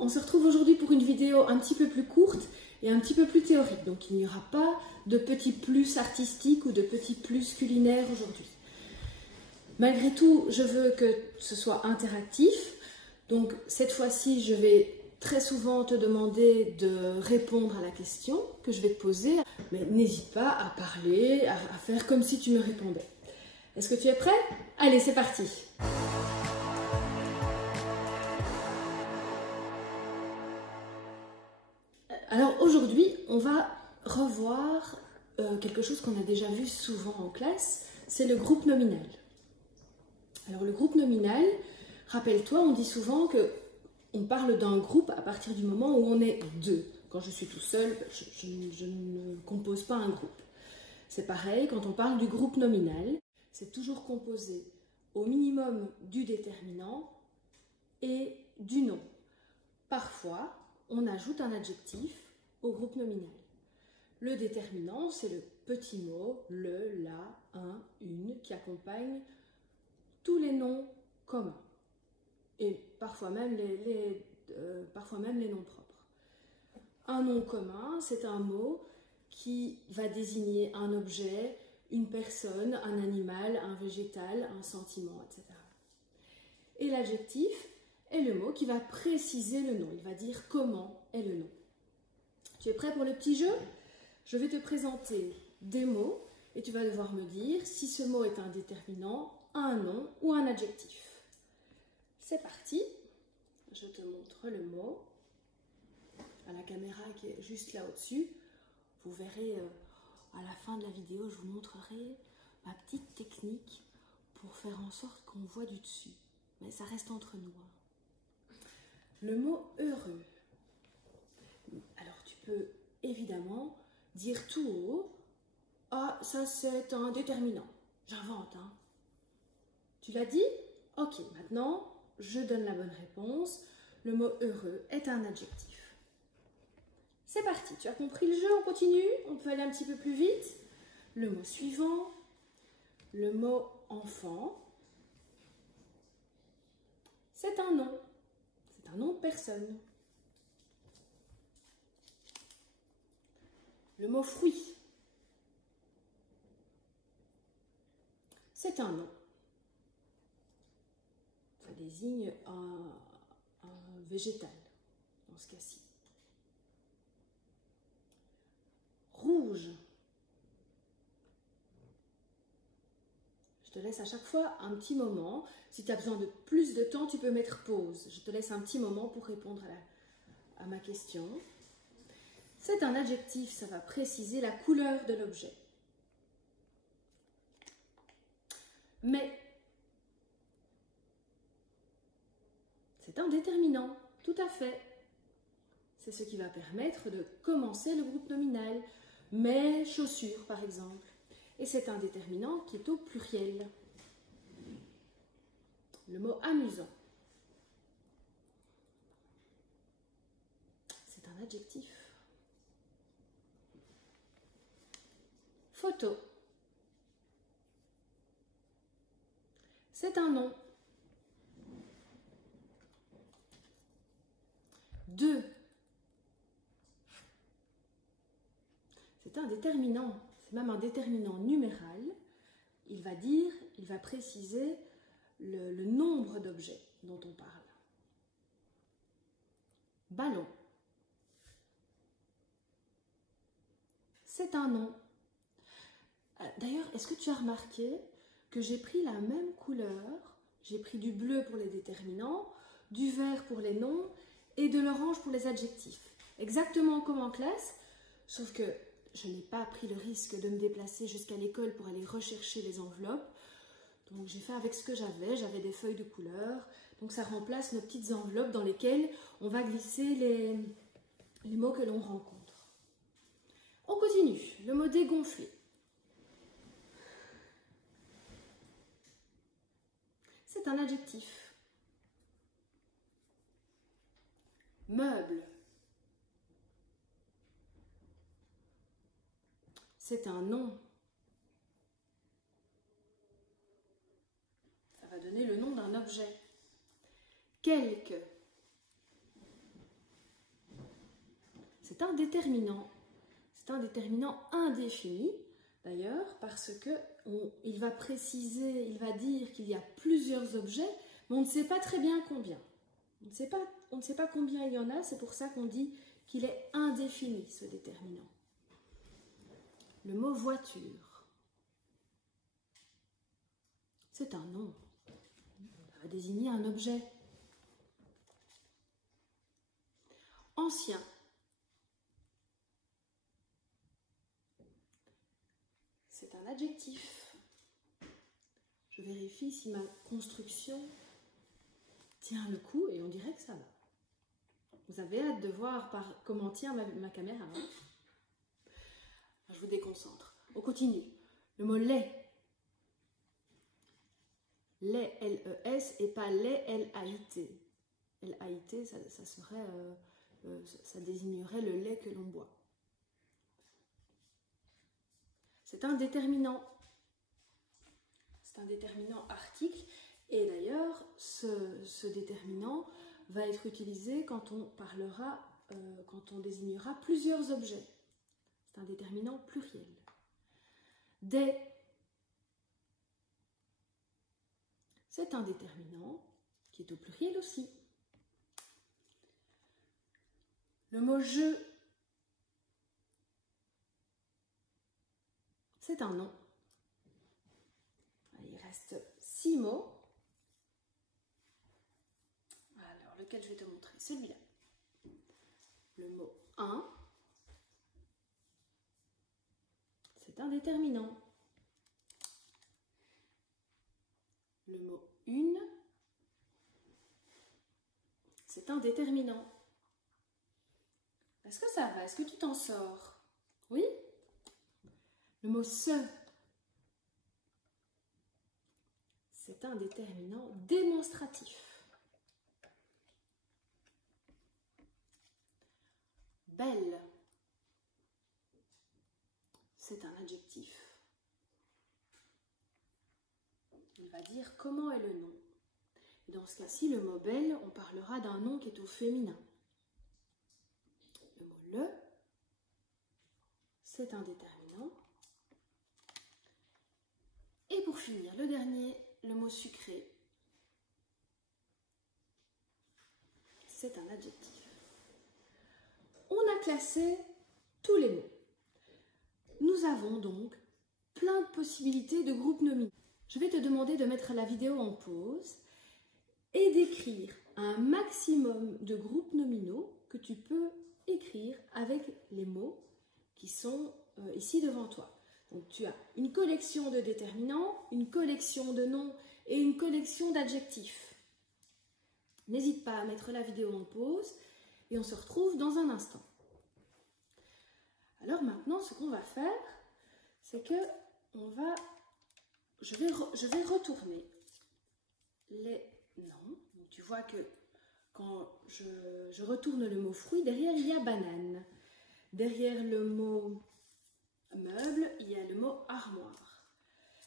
on se retrouve aujourd'hui pour une vidéo un petit peu plus courte et un petit peu plus théorique. Donc il n'y aura pas de petits plus artistiques ou de petits plus culinaires aujourd'hui. Malgré tout, je veux que ce soit interactif. Donc cette fois-ci, je vais très souvent te demander de répondre à la question que je vais te poser. Mais n'hésite pas à parler, à faire comme si tu me répondais. Est-ce que tu es prêt? Allez, c'est parti! Alors aujourd'hui, on va revoir quelque chose qu'on a déjà vu souvent en classe, c'est le groupe nominal. Alors le groupe nominal, rappelle-toi, on dit souvent qu'on parle d'un groupe à partir du moment où on est deux. Quand je suis tout seul, je ne compose pas un groupe. C'est pareil, quand on parle du groupe nominal, c'est toujours composé au minimum du déterminant et du nom. Parfois, on ajoute un adjectif au groupe nominal. Le déterminant, c'est le petit mot, le, la, un, une, qui accompagne tous les noms communs et parfois même les noms propres. Un nom commun, c'est un mot qui va désigner un objet, une personne, un animal, un végétal, un sentiment, etc. Et l'adjectif est le mot qui va préciser le nom, il va dire comment est le nom. Tu es prêt pour le petit jeu? Je vais te présenter des mots et tu vas devoir me dire si ce mot est un déterminant, un nom ou un adjectif. C'est parti, je te montre le mot à la caméra qui est juste là au-dessus. Vous verrez à la fin de la vidéo, je vous montrerai ma petite technique pour faire en sorte qu'on voit du dessus. Mais ça reste entre nous. Le mot heureux. Alors tu peux évidemment dire tout haut, ah ça c'est un déterminant. J'invente, hein. Tu l'as dit? Ok, maintenant je donne la bonne réponse. Le mot heureux est un adjectif. C'est parti, tu as compris le jeu, on continue? On peut aller un petit peu plus vite. Le mot suivant, le mot enfant. C'est un nom. C'est un nom de personne. Le mot fruit. C'est un nom. Ça désigne un végétal, dans ce cas-ci. Rouge. Je te laisse à chaque fois un petit moment. Si tu as besoin de plus de temps, tu peux mettre pause. Je te laisse un petit moment pour répondre à ma question. C'est un adjectif, ça va préciser la couleur de l'objet. Mais c'est un déterminant, tout à fait. C'est ce qui va permettre de commencer le groupe nominal. Mes chaussures, par exemple. Et c'est un déterminant qui est au pluriel. Le mot amusant. C'est un adjectif. Photo. C'est un nom. Deux. C'est un déterminant. C'est même un déterminant numéral. Il va préciser le nombre d'objets dont on parle. Ballon. C'est un nom. D'ailleurs, est-ce que tu as remarqué que j'ai pris la même couleur? J'ai pris du bleu pour les déterminants, du vert pour les noms et de l'orange pour les adjectifs. Exactement comme en classe, sauf que je n'ai pas pris le risque de me déplacer jusqu'à l'école pour aller rechercher les enveloppes. Donc j'ai fait avec ce que j'avais des feuilles de couleur. Donc ça remplace nos petites enveloppes dans lesquelles on va glisser les mots que l'on rencontre. On continue, le mot dégonfler. C'est un adjectif. Meuble. C'est un nom. Ça va donner le nom d'un objet. Quelque. c'est un déterminant. C'est un déterminant indéfini, d'ailleurs, parce qu'il va préciser, il va dire qu'il y a plusieurs objets, mais on ne sait pas très bien combien. On ne sait pas combien il y en a, c'est pour ça qu'on dit qu'il est indéfini, ce déterminant. Le mot voiture, c'est un nom. Ça va désigner un objet. Ancien. C'est un adjectif. Je vérifie si ma construction tient le coup et on dirait que ça va. Vous avez hâte de voir comment tient ma caméra, hein? Je vous déconcentre. On continue. Le mot lait. Lait, L-E-S, et pas lait, L-A-I-T. L-A-I-T, ça désignerait le lait que l'on boit. C'est un déterminant. C'est un déterminant article. Et d'ailleurs, ce déterminant va être utilisé quand on parlera, quand on désignera plusieurs objets. C'est un déterminant pluriel. Des. C'est un déterminant qui est au pluriel aussi. Le mot je. C'est un nom. Il reste 6 mots. Alors, lequel je vais te montrer? Celui-là. Le mot un. C'est un déterminant. Le mot une. C'est un déterminant. Est-ce que ça va? Est-ce que tu t'en sors? Oui? Le mot ce. C'est un déterminant démonstratif. Belle. C'est un adjectif. Il va dire comment est le nom. Et dans ce cas-ci, le mot belle, on parlera d'un nom qui est au féminin. Le mot le, c'est un déterminant. Et pour finir, le dernier, le mot sucré, c'est un adjectif. On a classé tous les mots. Nous avons donc plein de possibilités de groupes nominaux. Je vais te demander de mettre la vidéo en pause et d'écrire un maximum de groupes nominaux que tu peux écrire avec les mots qui sont ici devant toi. Donc tu as une collection de déterminants, une collection de noms et une collection d'adjectifs. N'hésite pas à mettre la vidéo en pause et on se retrouve dans un instant. Alors maintenant, ce qu'on va faire, c'est que je vais retourner les noms. Donc, tu vois que quand je retourne le mot fruit, derrière il y a banane. Derrière le mot meuble, il y a le mot armoire.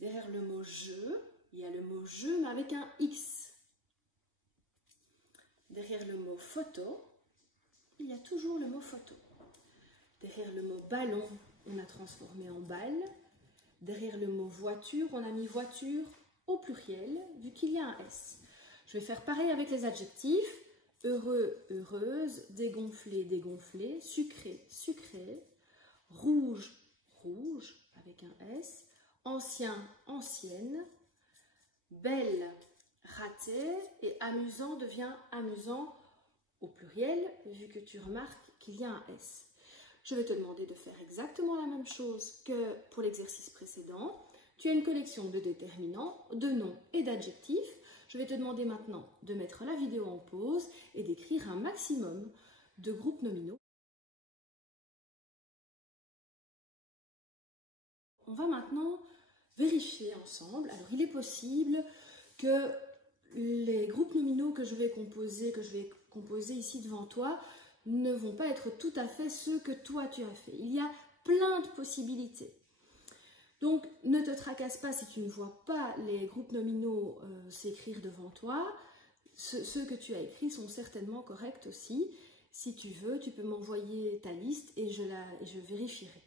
Derrière le mot jeu, il y a le mot jeu mais avec un X. Derrière le mot photo, il y a toujours le mot photo. Derrière le mot ballon, on a transformé en balle. Derrière le mot voiture, on a mis voiture au pluriel, vu qu'il y a un S. Je vais faire pareil avec les adjectifs. Heureux, heureuse, dégonflé, dégonflé, sucré, sucré, rouge, rouge, avec un S, ancien, ancienne, belle, raté, et amusant devient amusant au pluriel, vu que tu remarques qu'il y a un S. Je vais te demander de faire exactement la même chose que pour l'exercice précédent. Tu as une collection de déterminants, de noms et d'adjectifs. Je vais te demander maintenant de mettre la vidéo en pause et d'écrire un maximum de groupes nominaux. On va maintenant vérifier ensemble. Alors, il est possible que les groupes nominaux que je vais composer ici devant toi ne vont pas être tout à fait ceux que toi tu as fait. Il y a plein de possibilités. Donc, ne te tracasse pas si tu ne vois pas les groupes nominaux s'écrire devant toi. Ceux que tu as écrits sont certainement corrects aussi. Si tu veux, tu peux m'envoyer ta liste et je vérifierai.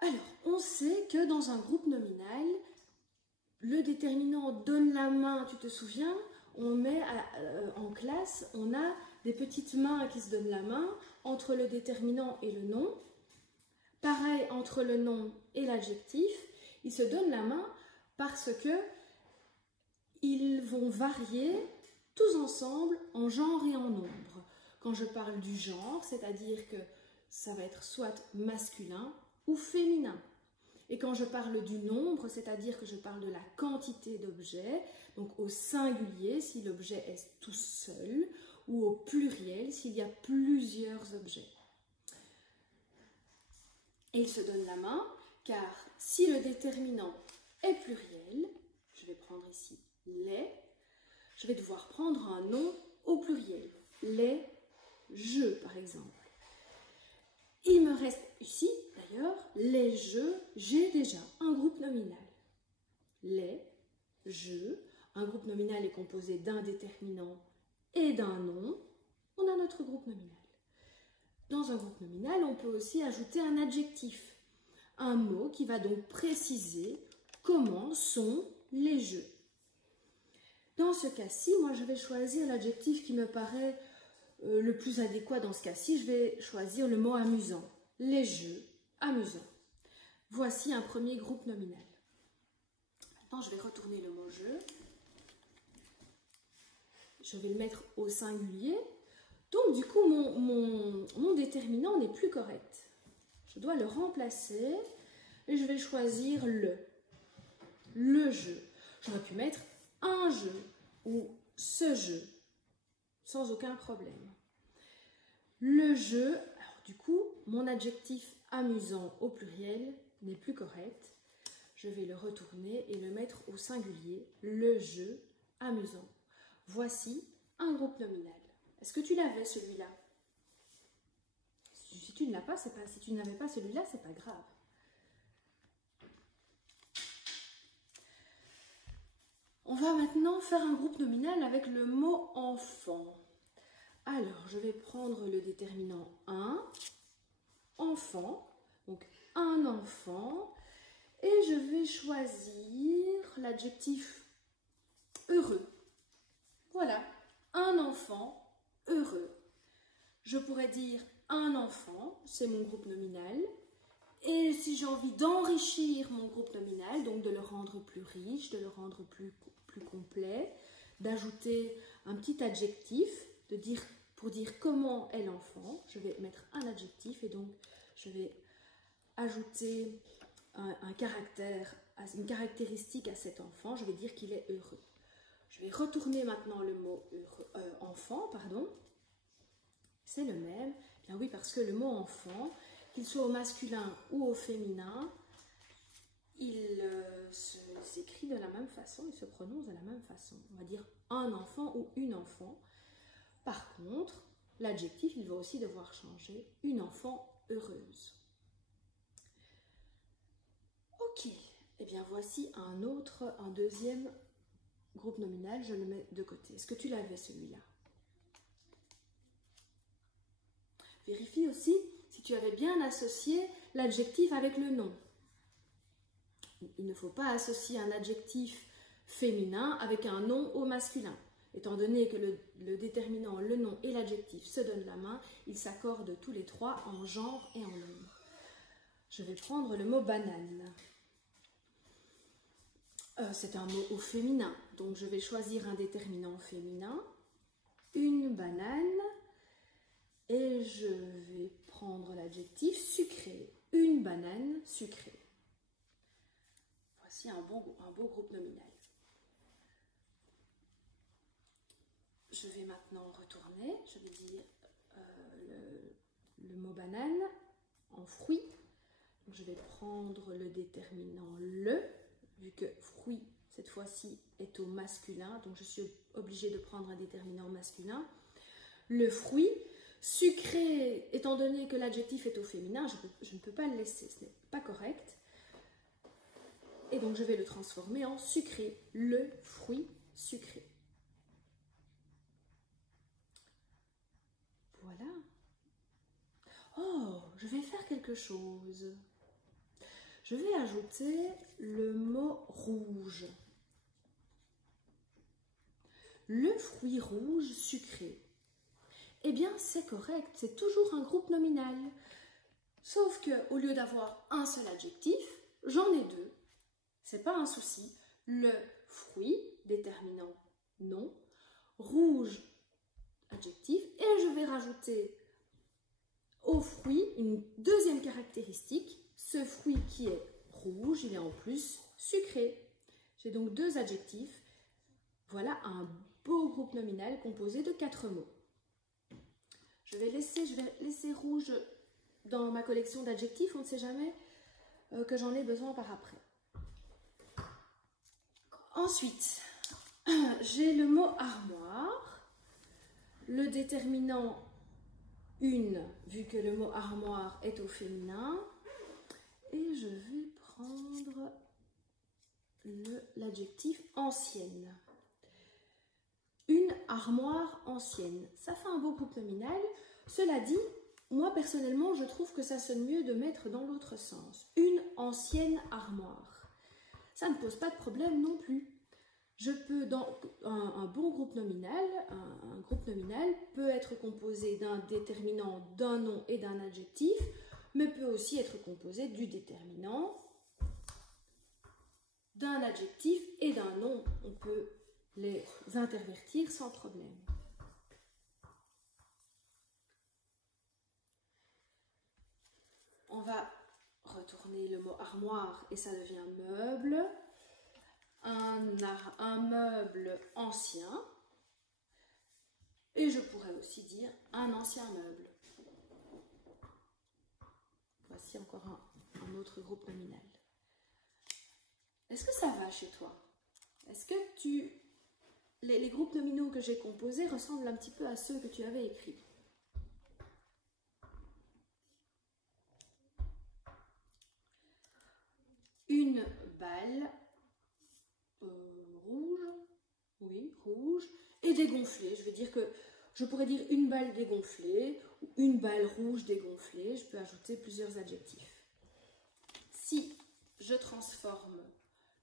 Alors, on sait que dans un groupe nominal, le déterminant donne la main, tu te souviens, on met en classe, on a des petites mains qui se donnent la main entre le déterminant et le nom. Pareil entre le nom et l'adjectif, ils se donnent la main parce que ils vont varier tous ensemble en genre et en nombre. Quand je parle du genre, c'est-à-dire que ça va être soit masculin ou féminin. Et quand je parle du nombre, c'est-à-dire que je parle de la quantité d'objets, donc au singulier si l'objet est tout seul, ou au pluriel s'il y a plusieurs objets. Et ils se donnent la main, car si le déterminant est pluriel, je vais prendre ici les, je vais devoir prendre un nom au pluriel. Les jeux, par exemple. Il me reste ici, d'ailleurs, les jeux, j'ai déjà un groupe nominal. Les jeux, un groupe nominal est composé d'un déterminant et d'un nom, on a notre groupe nominal. Dans un groupe nominal, on peut aussi ajouter un adjectif, un mot qui va donc préciser comment sont les jeux. Dans ce cas-ci, moi je vais choisir l'adjectif qui me paraît le plus adéquat dans ce cas-ci, je vais choisir le mot amusant. Les jeux amusants. Voici un premier groupe nominal. Maintenant, je vais retourner le mot jeu. Je vais le mettre au singulier. Donc, du coup, mon déterminant n'est plus correct. Je dois le remplacer et je vais choisir le jeu. J'aurais pu mettre un jeu ou ce jeu, sans aucun problème. Le jeu, alors du coup, mon adjectif amusant au pluriel n'est plus correct. Je vais le retourner et le mettre au singulier, le jeu amusant. Voici un groupe nominal. Est-ce que tu l'avais celui-là? Si tu ne l'as pas, si tu n'avais pas celui-là, c'est pas grave. On va maintenant faire un groupe nominal avec le mot enfant. Alors, je vais prendre le déterminant un, enfant, donc un enfant, et je vais choisir l'adjectif heureux. Voilà, un enfant heureux. Je pourrais dire un enfant, c'est mon groupe nominal, et si j'ai envie d'enrichir mon groupe nominal, donc de le rendre plus riche, de le rendre plus complet, d'ajouter un petit adjectif, pour dire comment est l'enfant, je vais mettre un adjectif et donc je vais ajouter une caractéristique à cet enfant, je vais dire qu'il est heureux. Je vais retourner maintenant le mot enfant, pardon. C'est le même. Bien oui, parce que le mot enfant, qu'il soit au masculin ou au féminin, il s'écrit de la même façon, il se prononce de la même façon. On va dire un enfant ou une enfant. Par contre, l'adjectif, il va aussi devoir changer. Une enfant heureuse. Ok, et bien voici un deuxième groupe nominal, je le mets de côté. Est-ce que tu l'avais celui-là? Vérifie aussi si tu avais bien associé l'adjectif avec le nom. Il ne faut pas associer un adjectif féminin avec un nom au masculin. Étant donné que le déterminant, le nom et l'adjectif se donnent la main, ils s'accordent tous les trois en genre et en nombre. Je vais prendre le mot banane. C'est un mot au féminin, donc je vais choisir un déterminant féminin, une banane, et je vais prendre l'adjectif sucré, une banane sucrée. Voici un beau groupe nominal. Je vais maintenant retourner, je vais dire le mot banane en fruit. Donc je vais prendre le déterminant le, vu que fruit, cette fois-ci, est au masculin, donc je suis obligée de prendre un déterminant masculin. Le fruit, sucré, étant donné que l'adjectif est au féminin, je ne peux pas le laisser, ce n'est pas correct. Et donc je vais le transformer en sucré, le fruit sucré. je vais faire quelque chose. Je vais ajouter le mot rouge. Le fruit rouge sucré. Eh bien, c'est correct, c'est toujours un groupe nominal. Sauf qu'au lieu d'avoir un seul adjectif, j'en ai deux. C'est pas un souci. Le fruit, déterminant nom, rouge, adjectif, et je vais rajouter au fruit une deuxième caractéristique. Ce fruit qui est rouge, il est en plus sucré. J'ai donc deux adjectifs. Voilà un beau groupe nominal composé de 4 mots. Je vais laisser rouge dans ma collection d'adjectifs, on ne sait jamais que j'en ai besoin par après. Ensuite, j'ai le mot armoire, le déterminant une, vu que le mot armoire est au féminin, et je vais prendre l'adjectif ancienne. Une armoire ancienne, ça fait un beau groupe nominal. Cela dit, moi personnellement, je trouve que ça sonne mieux de mettre dans l'autre sens. Une ancienne armoire. Ça ne pose pas de problème non plus. Je peux, dans un bon groupe nominal, un groupe nominal peut être composé d'un déterminant, d'un nom et d'un adjectif, mais peut aussi être composé du déterminant, d'un adjectif et d'un nom. On peut les intervertir sans problème. On va retourner le mot armoire et ça devient meuble. Un meuble ancien. Et je pourrais aussi dire un ancien meuble. Voici encore un autre groupe nominal. Est-ce que ça va chez toi? Est-ce que les groupes nominaux que j'ai composés ressemblent un petit peu à ceux que tu avais écrits? Une balle rouge, oui, rouge, et dégonflée. Je veux dire que je pourrais dire une balle dégonflée ou une balle rouge dégonflée. Je peux ajouter plusieurs adjectifs. Si je transforme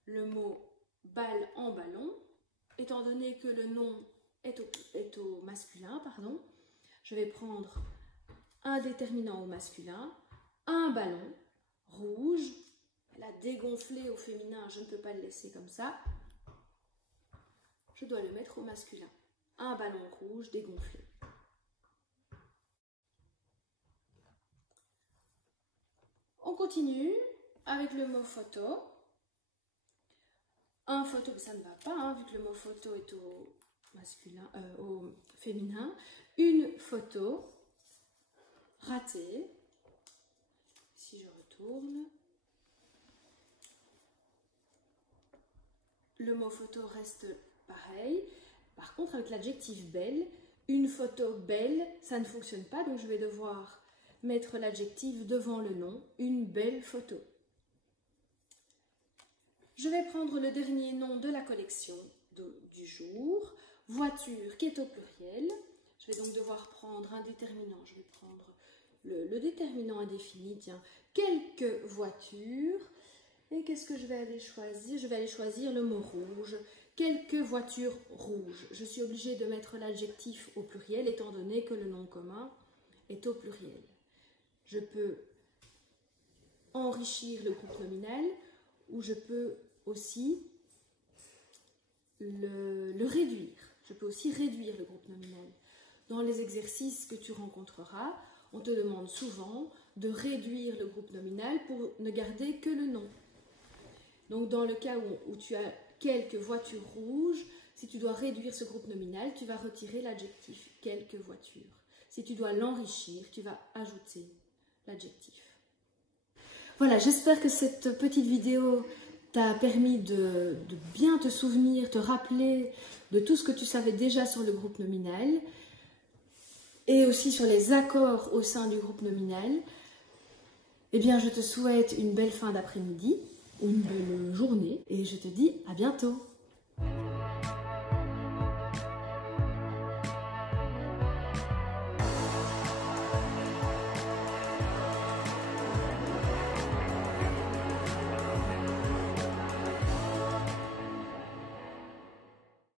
le mot balle en ballon, étant donné que le nom est au masculin, pardon, je vais prendre un déterminant au masculin, un ballon rouge. La dégonflée au féminin, je ne peux pas le laisser comme ça. Je dois le mettre au masculin. Un ballon rouge dégonflé. On continue avec le mot photo. Un photo, ça ne va pas, hein, vu que le mot photo est au masculin, au féminin. Une photo ratée. Si je retourne. Le mot photo reste pareil. Par contre, avec l'adjectif belle, une photo belle, ça ne fonctionne pas. Donc, je vais devoir mettre l'adjectif devant le nom. Une belle photo. Je vais prendre le dernier nom de la collection du jour. Voiture qui est au pluriel. Je vais donc devoir prendre un déterminant. Je vais prendre le déterminant indéfini. Tiens, quelques voitures. Et qu'est-ce que je vais aller choisir? Je vais aller choisir le mot rouge. Quelques voitures rouges. Je suis obligée de mettre l'adjectif au pluriel étant donné que le nom commun est au pluriel. Je peux enrichir le groupe nominal ou je peux aussi le réduire. Je peux aussi réduire le groupe nominal. Dans les exercices que tu rencontreras, on te demande souvent de réduire le groupe nominal pour ne garder que le nom. Donc, dans le cas où tu as quelques voitures rouges, si tu dois réduire ce groupe nominal, tu vas retirer l'adjectif « quelques voitures ». Si tu dois l'enrichir, tu vas ajouter l'adjectif. Voilà, j'espère que cette petite vidéo t'a permis de bien te souvenir, te rappeler de tout ce que tu savais déjà sur le groupe nominal et aussi sur les accords au sein du groupe nominal. Eh bien, je te souhaite une belle fin d'après-midi, une belle journée et je te dis à bientôt.